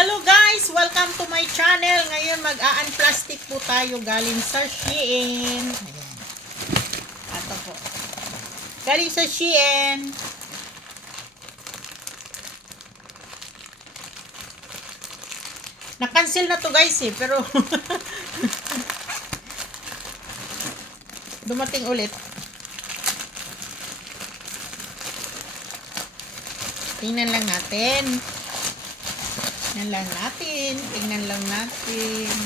Hello guys! Welcome to my channel. Ngayon mag-a-unplastic po tayo galing sa Shein. Ayan. Ito po. Galing sa Shein. Na-cancel na to guys eh. Pero dumating ulit. Tingnan lang natin. Tingnan lang natin.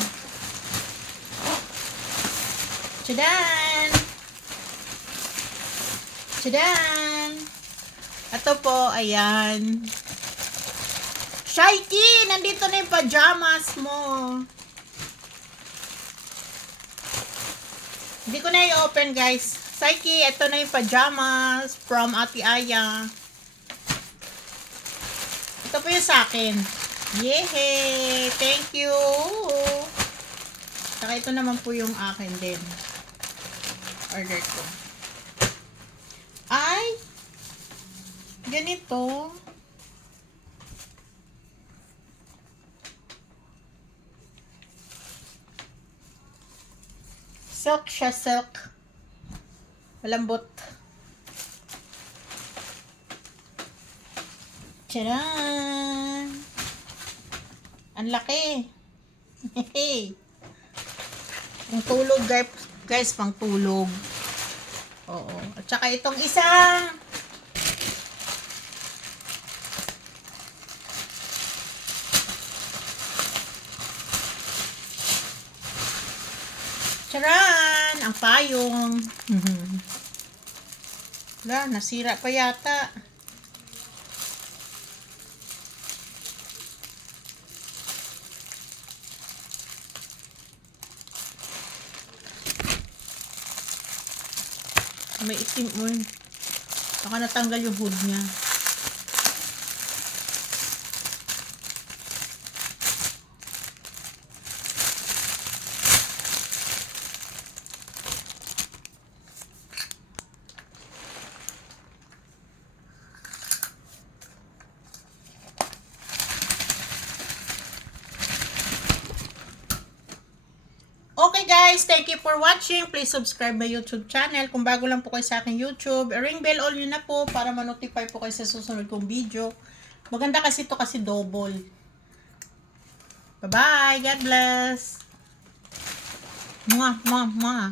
Tchadan! Tchadan! Ito po, ayan. Shaiki! Nandito na yung pajamas mo. Hindi ko na i-open guys. Shaiki, ito na yung pajamas from Ate Aya. Ito po yung sa akin. Yehey! Thank you! Saka ito naman po yung akin din. Order ko. Ay! Ganito. Silk siya, silk. Malambot. Tcharan! Ang laki. Pang tulog guys, pang tulog. Oo. At saka itong isang Charan! Ang payong. Wala, nasira pa yata. May itim mo. Baka natanggal yung hood niya. Okay guys, thank you for watching. Please subscribe my YouTube channel. Kung bago lang po kayo sa aking YouTube, ring bell all nyo na po para ma-notify po kayo sa susunod kong video. Maganda kasi ito kasi double. Bye-bye. God bless. Mwah, mwah, mwah.